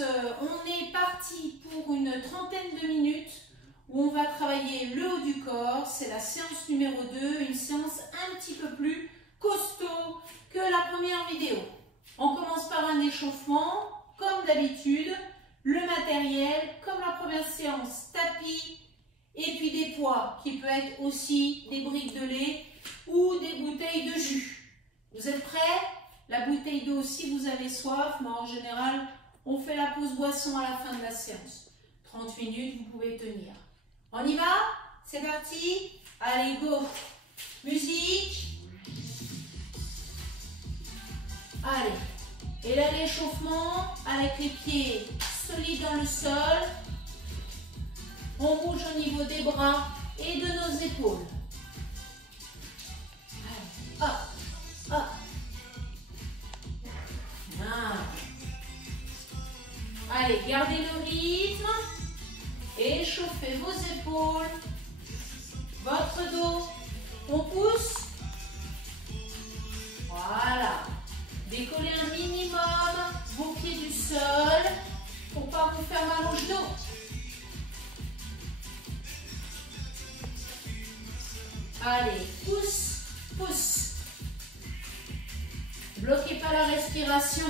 on est parti pour une trentaine de minutes où on va travailler le haut du corps. C'est la séance numéro 2, une séance un petit peu plus costaud que la première vidéo. On commence par un échauffement, comme d'habitude. Le matériel, comme la première séance, tapis et puis des poids qui peut être aussi des briques de lait ou des bouteilles de jus. Vous êtes prêts? La bouteille d'eau si vous avez soif, mais en général, on fait la pause boisson à la fin de la séance. 30 minutes, vous pouvez tenir. On y va? C'est parti? Allez, go! Musique. Allez. Et là, l'échauffement avec les pieds solides dans le sol. On bouge au niveau des bras et de nos épaules. Allez, hop, hop. Allez, gardez le rythme. Échauffez vos épaules. Votre dos. On pousse. Voilà. Décollez un minimum vos pieds du sol pour ne pas vous faire mal au genou. Allez, pousse, pousse. Bloquez pas la respiration.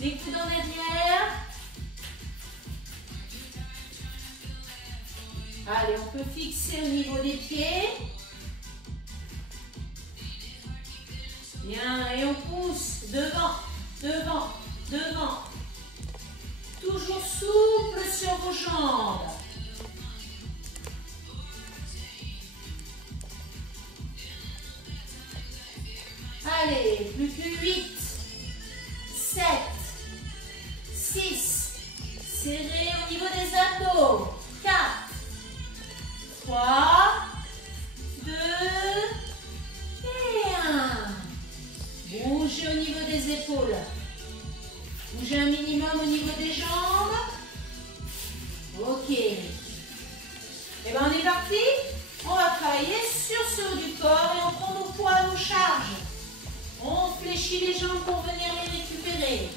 Les coudes en arrière. Allez, on peut fixer au niveau des pieds. Bien, et on pousse devant, devant, devant. Toujours souple sur vos jambes. Allez, plus que 8, 7, 6. Serrez au niveau des abdos. 4, 3, 2 et 1. Bougez au niveau des épaules. Bougez un minimum au niveau des jambes. Ok. Et bien on est parti. On va travailler sur ce haut du corps et on prend nos poids, nos charges. On fléchit les jambes pour venir les récupérer.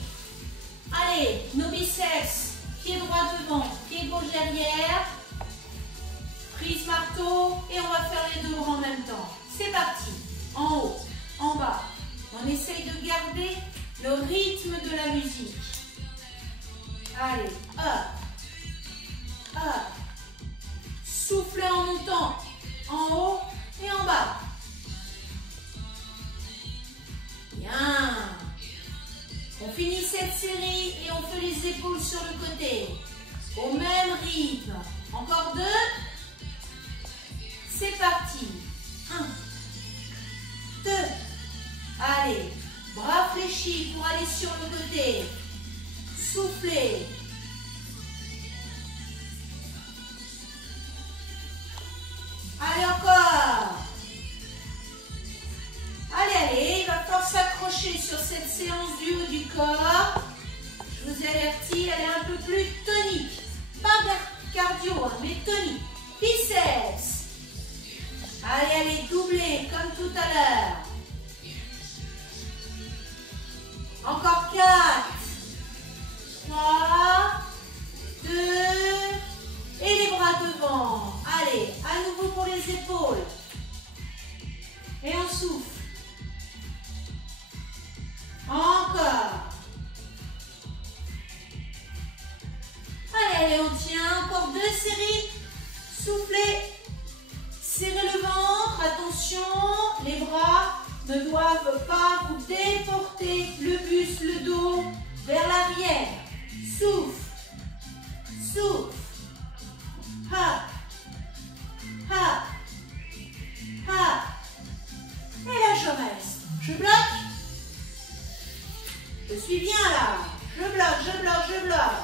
Allez, nos biceps. Pied droit devant, pied gauche derrière. Prise marteau et on va faire les deux en même temps. C'est parti. En haut, en bas. On essaye de garder le rythme de la musique. Allez, hop, hop. Soufflez en montant, en haut et en bas. Bien. On finit cette série et on fait les épaules sur le côté. Au même rythme. Encore 2. C'est parti. 1, 2. Allez, bras fléchis pour aller sur le côté. Soufflez. Allez, encore. Allez, allez, il va falloir s'accrocher sur cette séance du haut du corps. Je vous avertis, elle est un peu plus tonique. Pas cardio, hein, mais tonique. Biceps. Allez, allez, doublez comme tout à l'heure. Encore 4, 3, 2, et les bras devant. Allez, à nouveau pour les épaules. Et on souffle. Encore. Allez, allez, on tient. Encore 2 séries. Soufflez. Serrez le ventre. Attention, les bras ne doivent pas vous déporter le buste, le dos vers l'arrière. Souffle. Souffle. Hop. Hop. Hop. Et là, je reste. Je bloque. Je suis bien là. Je bloque, je bloque, je bloque.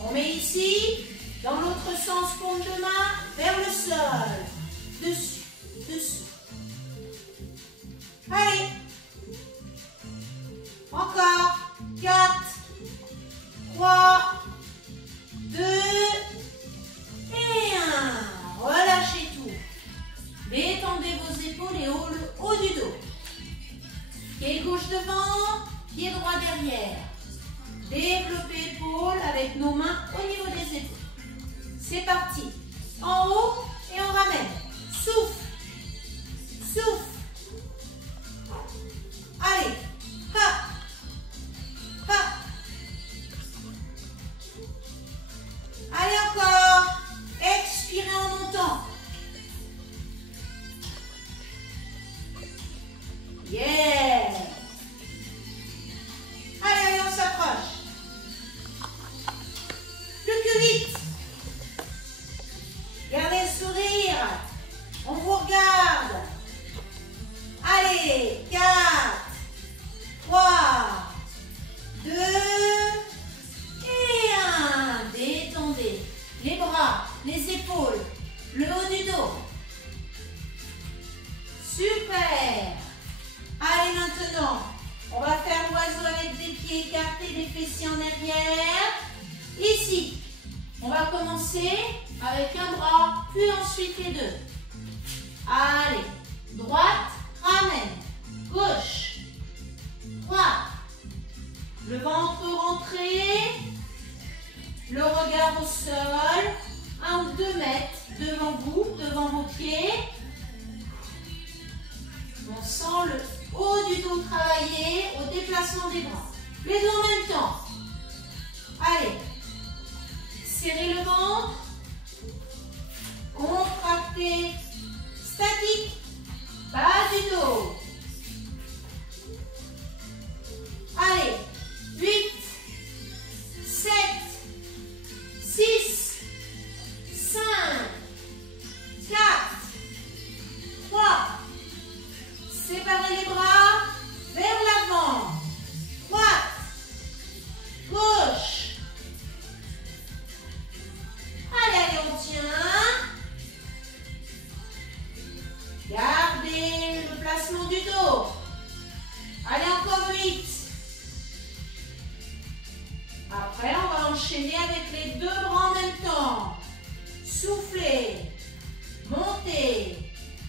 On met ici, dans l'autre sens, paume de main, vers le sol. Dessus, dessous. Allez. Encore. 4, 3, 2 et 1. Relâchez tout. Détendez vos épaules et le haut du dos. Pied gauche devant, pied droit derrière. Développer épaule avec nos mains au niveau des épaules. C'est parti. En haut et on ramène. Souffle. Souffle. Allez. Ha. Ha. Allez encore. Expirez en montant. Yeah. Allez, on s'approche. Plus que vite. Gardez le sourire. On vous regarde. Allez, 4, 3, 2 et 1. Détendez les bras, les épaules, le haut du dos. Super. Allez, maintenant, on va faire l'oiseau avec des pieds écartés, des fessiers en arrière. Ici, on va commencer avec un bras, puis ensuite les deux. Allez, droite, ramène, gauche, droite. Le ventre rentré, le regard au sol, 1 ou 2 mètres devant vous, devant vos pieds. On sent le haut du dos travailler au déplacement des bras. Les deux en même temps. Allez. Serrez le ventre. Contractez. Statique. Bas du dos. Allez. 8, 7, 6, 5, 4, 3. Séparez les bras vers l'avant. Droite. Gauche. Allez, allez, on tient. Gardez le placement du dos. Allez, encore 8. Après, on va enchaîner avec les deux bras en même temps. Soufflez. Montez.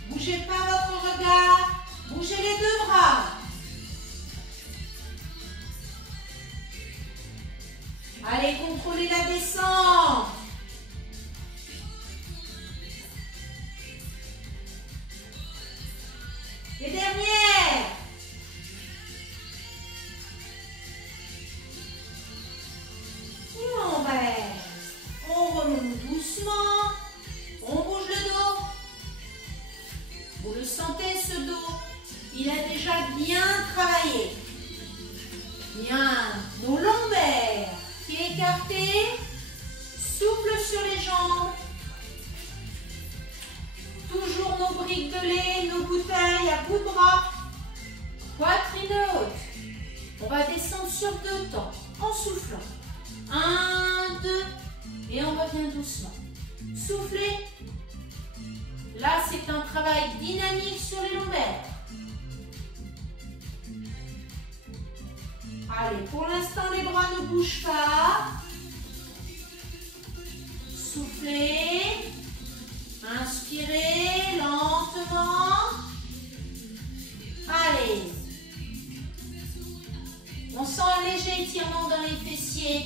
Bougez pas votre regard. Bougez les deux bras. Allez, contrôlez la descente. Les dernières. Et on reste. On remonte doucement. On bouge le dos. Vous le sentez, ce dos? Il a déjà bien travaillé. Bien. Nos lombaires. Pieds écartés. Souple sur les jambes. Toujours nos briques de lait, nos bouteilles à bout de bras. Poitrine haute. On va descendre sur 2 temps en soufflant. 1, 2 et on revient doucement. Soufflez. Là, c'est un travail dynamique sur les lombaires. Allez, pour l'instant, les bras ne bougent pas. Soufflez. Inspirez lentement. Allez. On sent un léger étirement dans les fessiers,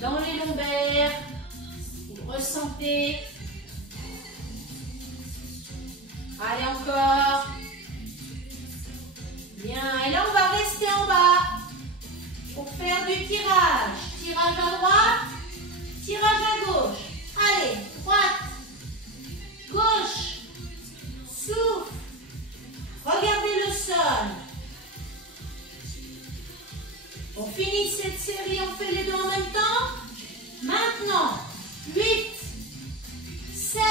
dans les lombaires. Vous ressentez. Allez, encore. Bien. Et là, on va rester en bas pour faire du tirage. Tirage à droite, tirage à gauche. Allez, droite, gauche, souffle. Regardez le sol. On finit cette série, on fait les deux en même temps. Maintenant, 8, 7,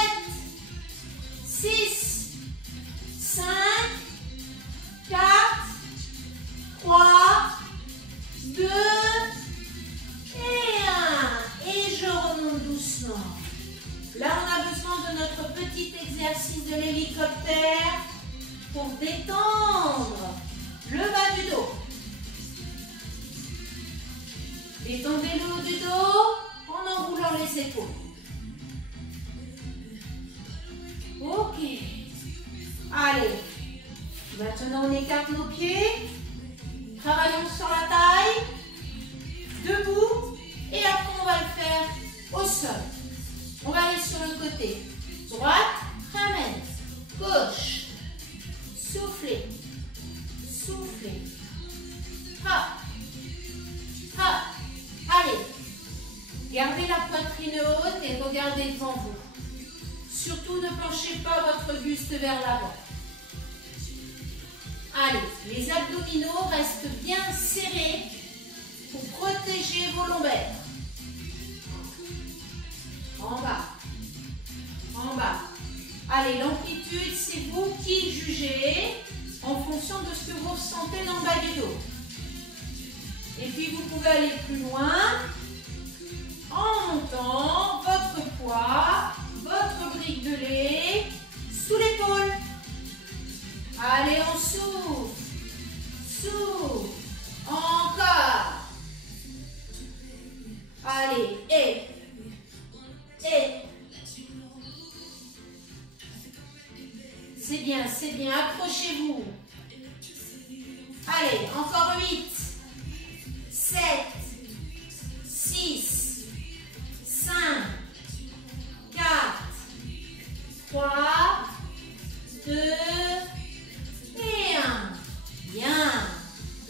6, 5, 4, 3, 2 et 1. Et je remonte doucement. Là, on a besoin de notre petit exercice de l'hélicoptère pour détendre le bas du dos. Détendez le haut du dos en enroulant les épaules. Ok. Allez. Maintenant, on écarte nos pieds. Travaillons sur la taille. Debout. Et après, on va le faire au sol. On va aller sur le côté. Droite, ramène. Gauche. Soufflez. Soufflez. Hop. Hop. Allez. Gardez la poitrine haute et regardez devant vous. Surtout ne penchez pas votre buste vers l'avant. Allez, les abdominaux restent bien serrés pour protéger vos lombaires. En bas. En bas. Allez, l'amplitude, c'est vous qui jugez en fonction de ce que vous ressentez dans le bas du dos. Et puis, vous pouvez aller plus loin en montant votre poids, votre brique de lait sous l'épaule. Allez, on souffle. Souffle. Encore. Allez, et. C'est bien, c'est bien. Accrochez-vous. Allez, encore 8, 7, 6, 5, 4, 3, 2 et 1. Bien.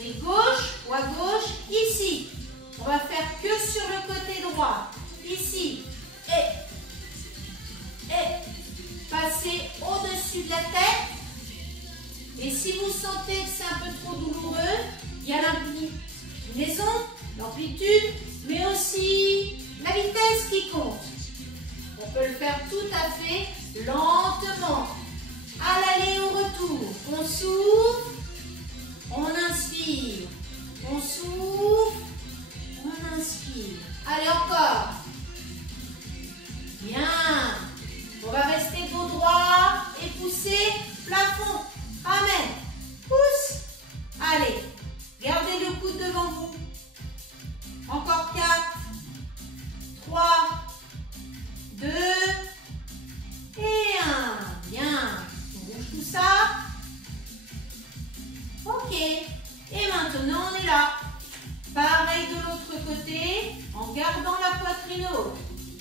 Et gauche ou à gauche, ici. On va faire que sur le côté droit. Ici. Et. Passez au-dessus de la tête. Et si vous sentez que c'est un peu trop douloureux, il y a l'inclinaison, l'amplitude, mais aussi la vitesse qui compte. On peut le faire tout à fait lentement. À l'aller et au retour. On souffle, on inspire. On souffle, on inspire. Allez, encore. Bien. On va rester dos droit et pousser plafond. Amen. Pousse. Allez. Gardez le coude devant vous. Encore 4, 3, 2 et 1. Bien. On bouge tout ça. Ok. Et maintenant, on est là. Pareil de l'autre côté, en gardant la poitrine haute.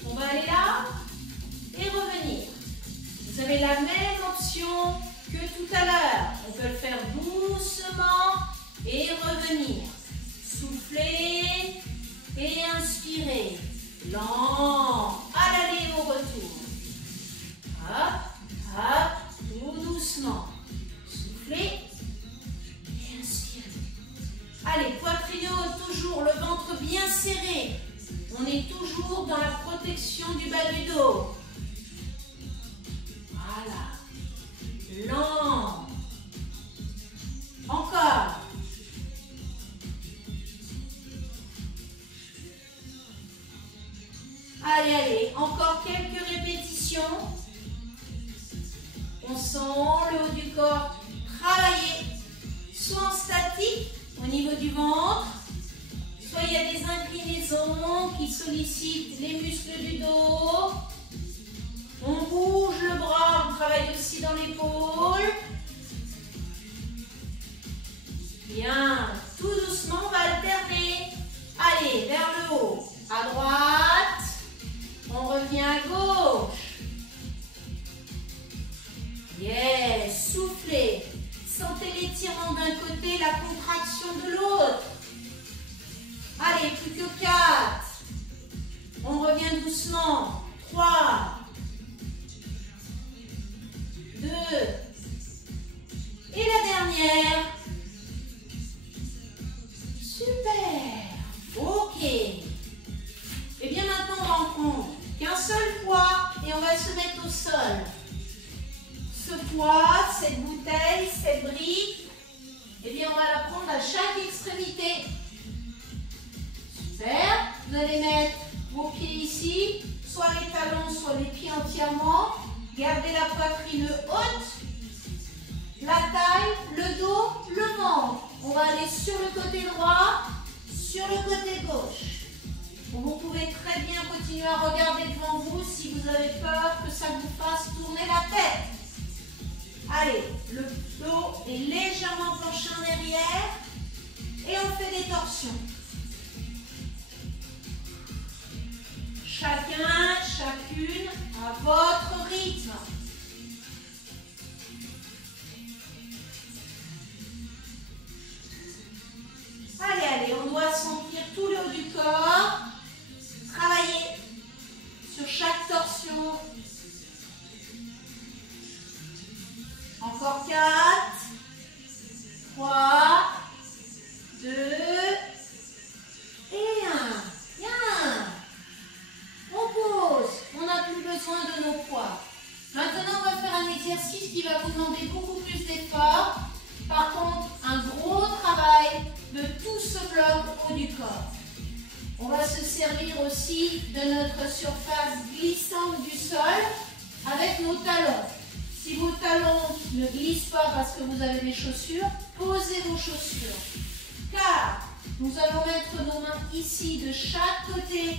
On va aller là et revenir. Vous avez la même option que tout à l'heure. On peut le faire doucement et revenir. Souffler et inspirer. Lent, à l'aller et au retour. Hop, hop, tout doucement. Souffler et inspirer. Allez, poitrine haute, toujours le ventre bien serré. On est toujours dans la protection du bas du dos. Voilà. Lent. Encore. Allez, allez. Encore quelques répétitions. On sent le haut du corps travailler. Soit en statique, au niveau du ventre. Soit il y a des inclinaisons qui sollicitent les muscles du dos. On bouge le bras, on travaille aussi dans l'épaule. Bien, tout doucement, on va alterner. Allez, vers le haut, à droite. On revient à gauche. Yes, soufflez. Sentez l'étirement d'un côté, la contraction de l'autre. Allez, plus que 4. On revient doucement. 3. 2. Et la dernière. Super. Ok. Et bien maintenant, on va en prendre qu'un seul poids et on va se mettre au sol. Ce poids, cette bouteille, cette brique, et bien on va la prendre à chaque extrémité. Super. Vous allez mettre vos pieds ici, soit les talons, soit les pieds entièrement. Gardez la poitrine haute, la taille, le dos, le ventre. On va aller sur le côté droit, sur le côté gauche. Vous pouvez très bien continuer à regarder devant vous si vous avez peur que ça vous fasse tourner la tête. Allez, le dos est légèrement penché en arrière et on fait des torsions. Chacun, chacune à votre rythme. Allez, allez, on doit sentir tout le haut du corps. Travailler sur chaque torsion. Encore 4, 3, 2 et 1. Bien. On pose. On n'a plus besoin de nos poids. Maintenant, on va faire un exercice qui va vous demander beaucoup plus d'efforts. Par contre, un gros travail de tout ce bloc haut du corps. On va se servir aussi de notre surface glissante du sol avec nos talons. Si vos talons ne glissent pas parce que vous avez des chaussures, posez vos chaussures. Car nous allons mettre nos mains ici de chaque côté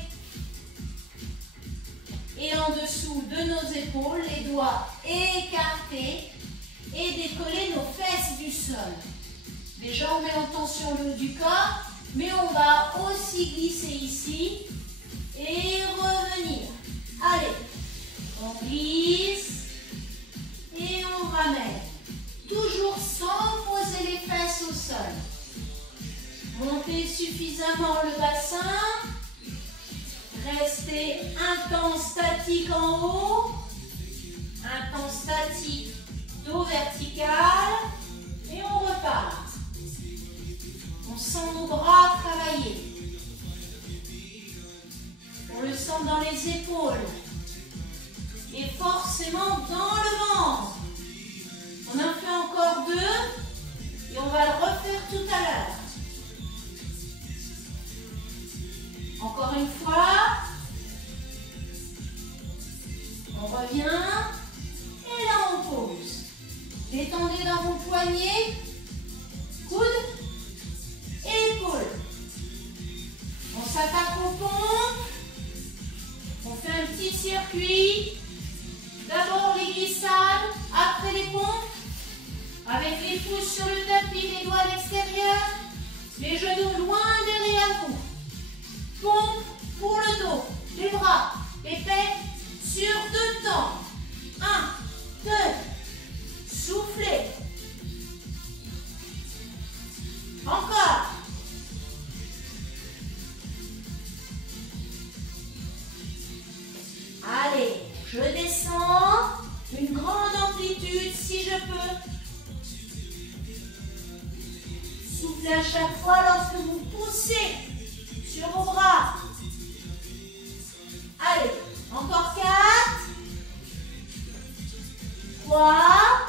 et en dessous de nos épaules, les doigts écartés et décoller nos fesses du sol. Déjà, on met en tension le haut du corps, mais on va aussi glisser ici et revenir. Allez, on glisse et on ramène. Toujours sans poser les fesses au sol. Montez suffisamment le bassin. Restez un temps statique en haut. Un temps statique, dos vertical. Et on repart. On sent nos bras travailler. On le sent dans les épaules. Et forcément dans le ventre. On en fait encore 2. Et on va le refaire tout à l'heure. Encore une fois. On revient. Et là, on pose. Détendez dans vos poignets. Coudes. Et épaules. On s'attaque aux pompes. On fait un petit circuit. D'abord les glissades, après les pompes. Avec les pouces sur le tapis, les doigts à l'extérieur. Les genoux loin derrière vous. Pompe pour le dos. Les bras, les pecs sur 2 temps. 1, 2. Soufflez. Encore. Allez, je descends. Une grande amplitude si je peux. Soufflez à chaque fois lorsque vous poussez sur vos bras. Allez, encore 4. 3.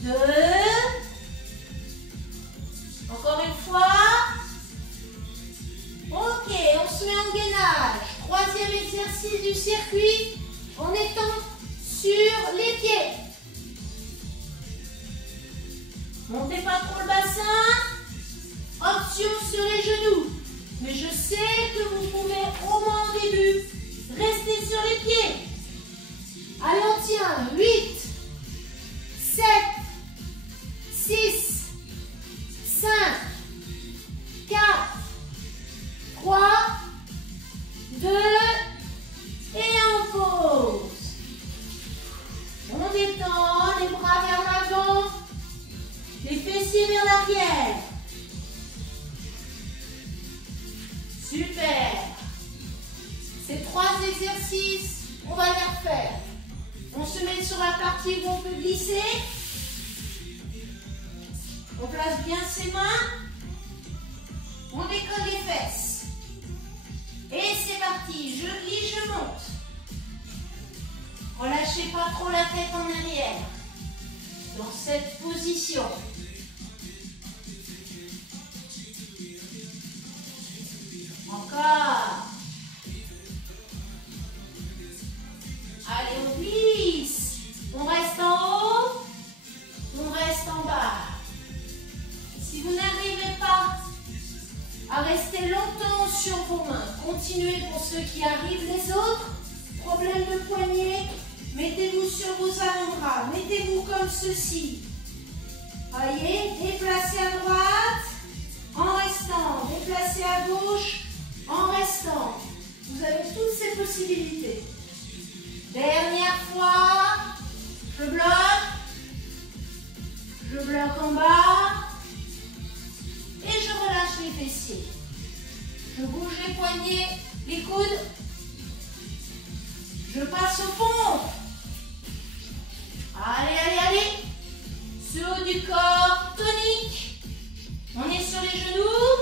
2. Encore une fois. Ok, on se met en gainage. 3e exercice du circuit. En étant sur les pieds. Montez pas trop le bassin. Option sur les genoux. Mais je sais que vous pouvez au moins au début rester sur les pieds. Allez, on tient. 8, 7, 6, 5, 4, 3, 2, et on pose. On détend les bras vers l'avant, les fessiers vers l'arrière. Super. Ces 3 exercices, on va les refaire. On se met sur la partie où on peut glisser. On place bien ses mains. On décolle les fesses. Et c'est parti. Je glisse, je monte. Relâchez pas trop la tête en arrière. Dans cette position. Encore. Allez, on glisse. On reste en haut. On reste en bas. Si vous n'arrivez pas à rester longtemps sur vos mains, continuez pour ceux qui arrivent. Les autres, problème de poignet, Mettez-vous sur vos avant-bras. Mettez-vous comme ceci. Voyez, déplacez à droite en restant. Déplacez à gauche en restant. Vous avez toutes ces possibilités. Dernière fois. Je bloque. Je bloque en bas. Et je relâche les fessiers. Je bouge les poignets, les coudes. Je passe au fond. Allez, allez, allez. Ce haut du corps tonique. On est sur les genoux.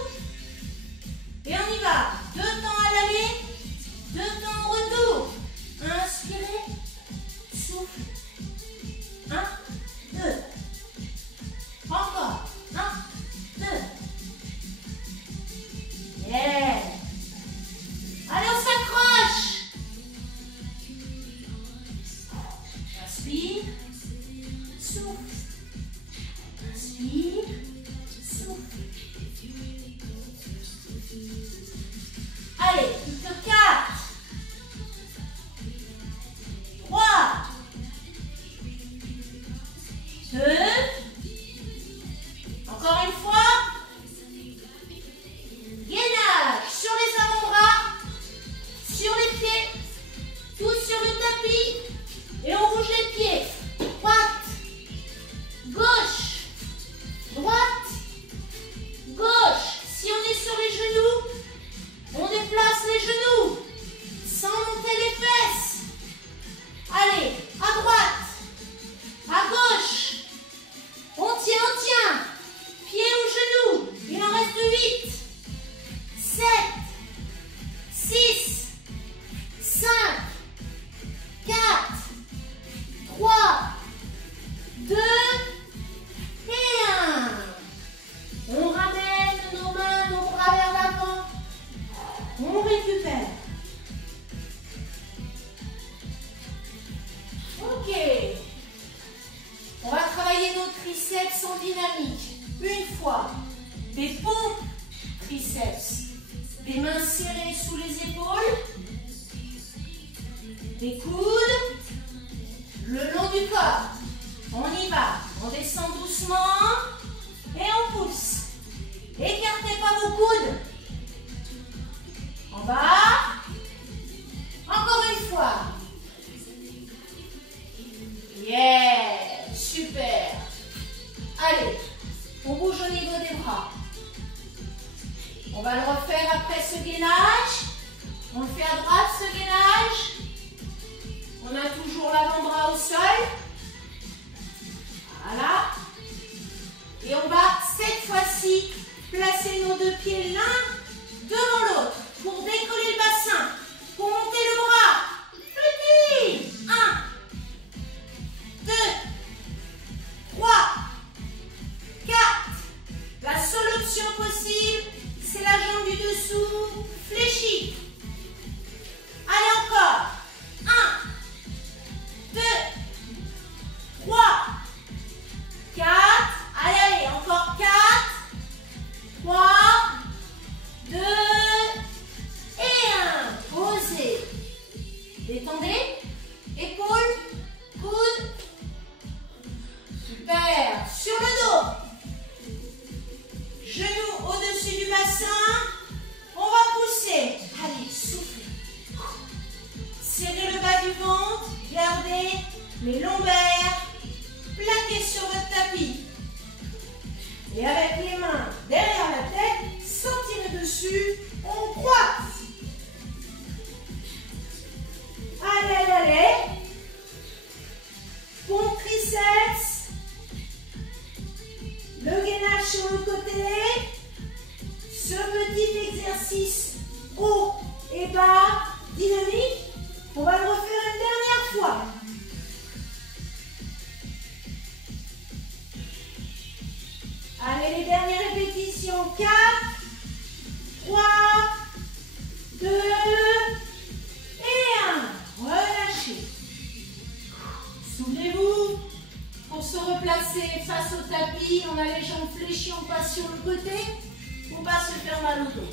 Et on y va. 2 temps à l'aller, 2 temps au retour. Inspirez. Souffle. 1, 2. Encore. 1, 2. Yeah. Allez, on s'accroche. Inspire. Souffle. Inspire. Souffle. Allez, plus que 4. 3. 2. Encore une fois. Gainage sur les avant-bras, sur les pieds, tout sur le tapis. Et on bouge les pieds. Droite, gauche, droite, gauche. Si on est sur les genoux, on déplace les genoux sans monter les fesses. Allez, à droite, à gauche. On tient. Pied ou genou. Il en reste 8. 7, 6, 5, 4, 3, 2 et 1. On ramène nos mains, nos bras vers l'avant. On récupère. Ok. On va travailler nos triceps en dynamique. Une fois. Des pompes triceps. Des mains serrées sous les épaules. Des coudes. Le long du corps. On y va. On descend doucement. Et on pousse. Écartez pas vos coudes. En bas. Encore une fois. Yeah. Super. Allez. On bouge au niveau des bras. On va le refaire après ce gainage. On le fait à droite, ce gainage. On a toujours l'avant-bras au sol. Voilà. Et on va cette fois-ci placer nos 2 pieds l'un devant l'autre pour décoller le bassin, pour monter le bras. Petit. 1, 2, 3, 4. La seule option possible, c'est la jambe du dessous fléchie. Allez encore. 1, 2, 3, 4. Allez, allez, encore 4, 3, 2 et 1. Posez. Détendez. Épaules, coudes. Super. Sur le dos. Genoux au-dessus du bassin. On va pousser. Allez, soufflez. Serrez le bas du ventre. Gardez les lombaires plaqués sur votre tapis. Et avec les mains derrière la tête, sortez le dessus. On croise. Allez, allez, allez. Pompe triceps. Le gainage sur le côté. Ce petit exercice haut et bas, dynamique. On va le refaire une dernière fois. Allez, les dernières répétitions. 4, 3, 2 et 1. Relâchez. Souvenez-vous, pour se replacer face au tapis, on a les jambes fléchies, on passe sur le côté pour ne pas se faire mal au dos.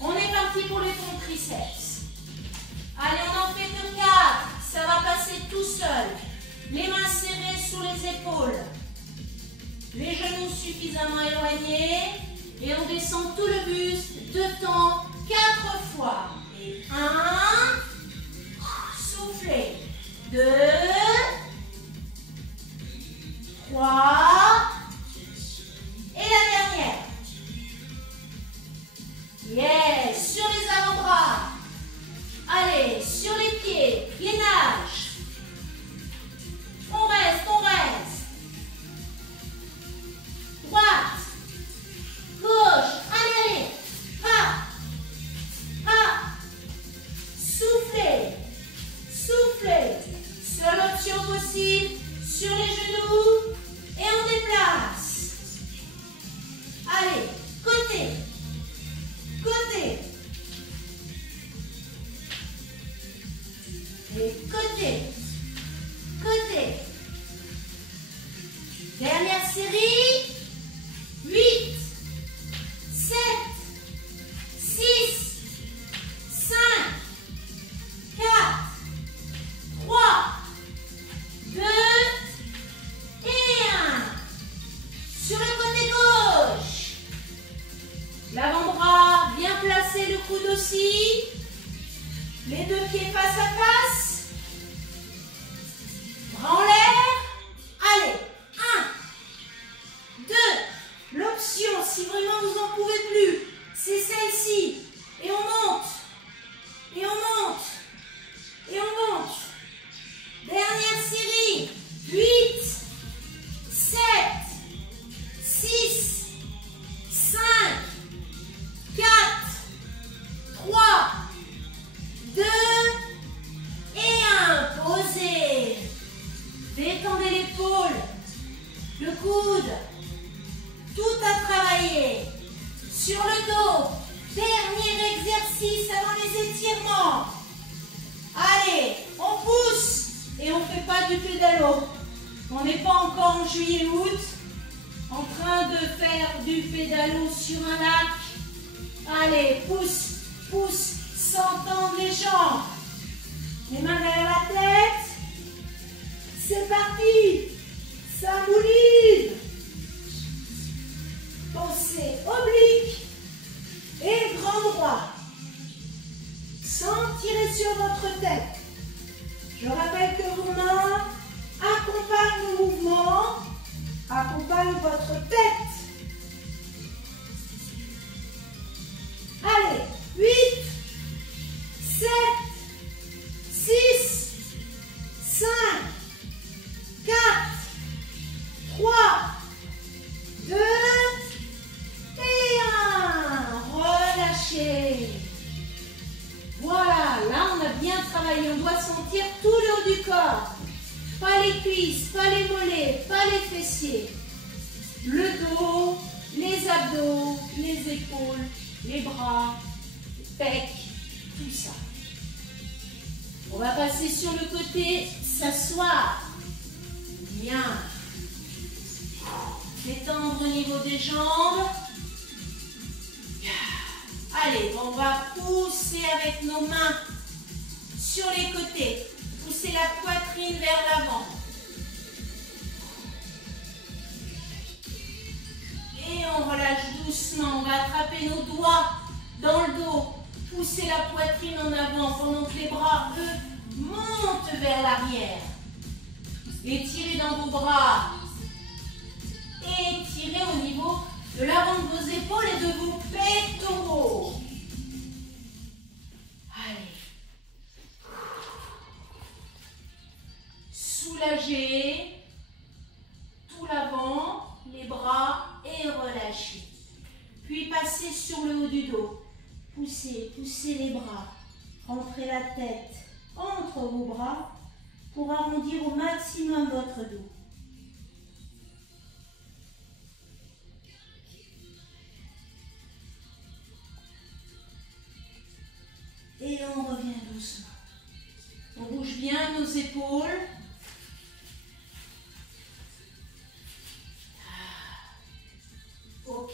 On est parti pour les pompes triceps. Allez, on en fait que 4, ça va passer tout seul. Les mains serrées sous les épaules. Les genoux suffisamment éloignés. Et on descend tout le buste de temps 4 fois. Et 1, soufflez. 2, 3, et la dernière. Yes, sur les avant-bras. Allez, sur les pieds, gainage. On reste, on reste. Droite, gauche, allez, allez. Soufflez, soufflez. Seule option possible, sur les genoux. Et on déplace. Allez, côté, côté. Et côté, côté. Dernière série. 8, 7, 6, 5, 4, 3, 2, et 1. Sur le côté gauche. L'avant-bras bien placé, le coude aussi. Les deux pieds face à face. Bras en l'air. Allez. 1, 2. L'option, si vraiment vous n'en pouvez plus, c'est celle-ci. Et on monte. Et on monte. Et on monte. Dernière série. 8, 7, 6, 5, 4, 3, 2 et 1. Posez. Détendez l'épaule, le coude. Tout à travailler. Sur le dos. Dernier exercice avant les étirements. Allez, on pousse. Et on ne fait pas du pédalo. On n'est pas encore en juillet-août en train de faire du pédalo sur un lac. Allez, pousse, pousse, sans tendre les jambes. Les mains derrière la tête. C'est parti. Ça mouline. Pensez oblique et grand droit. Sans tirer sur votre tête. Je rappelle que vos mains accompagnent le mouvement, accompagnent votre tête. Allez, 8, 7, 6, 5, 4, 3, 2, et 1. Relâchez. Voilà, là on a bien travaillé. On doit sentir tout le haut du corps. Pas les cuisses, pas les mollets, pas les fessiers. Le dos, les abdos, les épaules, les bras, les pecs, tout ça. On va passer sur le côté, s'asseoir. Bien. Détendre au niveau des jambes. Allez, on va pousser avec nos mains sur les côtés. Pousser la poitrine vers l'avant. Et on relâche doucement. On va attraper nos doigts dans le dos. Pousser la poitrine en avant pendant que les bras, eux, montent vers l'arrière. Étirez dans vos bras. Et étirez au niveau de l'avant de vos épaules et de vos pectoraux. Allez. Soulagez tout l'avant, les bras et relâchez. Puis passez sur le haut du dos. Poussez, poussez les bras. Rentrez la tête entre vos bras pour arrondir au maximum votre dos. Et on revient doucement. On bouge bien nos épaules. Ok.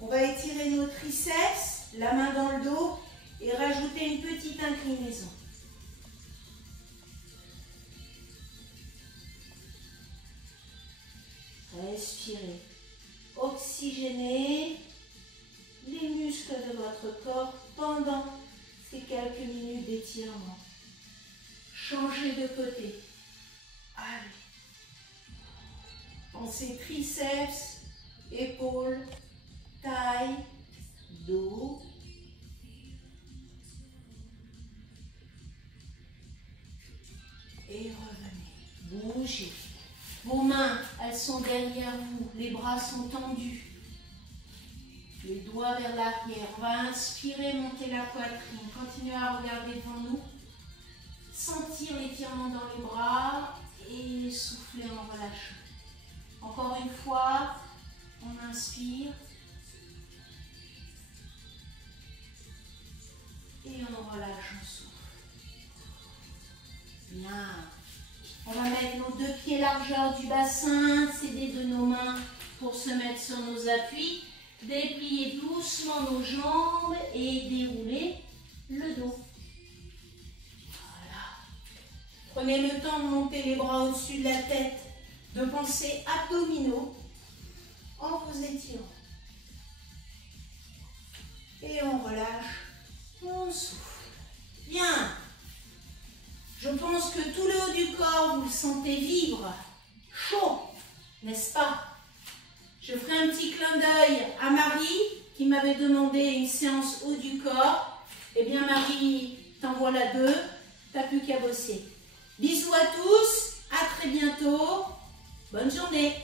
On va étirer nos triceps, la main dans le dos et rajouter une petite inclinaison. respirer. Oxygénez les muscles de votre corps pendant ces quelques minutes d'étirement. Changez de côté. Allez. Pensez triceps, épaules, taille, dos. Et revenez. Bougez. Vos mains, elles sont derrière vous. Les bras sont tendus. Les doigts vers l'arrière. On va inspirer, monter la poitrine. Continuez à regarder devant nous. Sentir l'étirement dans les bras et souffler en relâchant. Encore une fois, on inspire. Et on relâche, on souffle. Bien. On va mettre nos deux pieds largeur du bassin, s'aider de nos mains pour se mettre sur nos appuis. Déplier doucement nos jambes et dérouler le dos. Voilà. Prenez le temps de monter les bras au-dessus de la tête, de penser abdominaux en vous étirant. Et on relâche, on souffle. Bien. Je pense que tout le haut du corps, vous le sentez vivre, chaud, n'est-ce pas? Je ferai un petit clin d'œil à Marie qui m'avait demandé une séance haut du corps. Eh bien Marie, t'en voilà 2, t'as plus qu'à bosser. Bisous à tous, à très bientôt, bonne journée.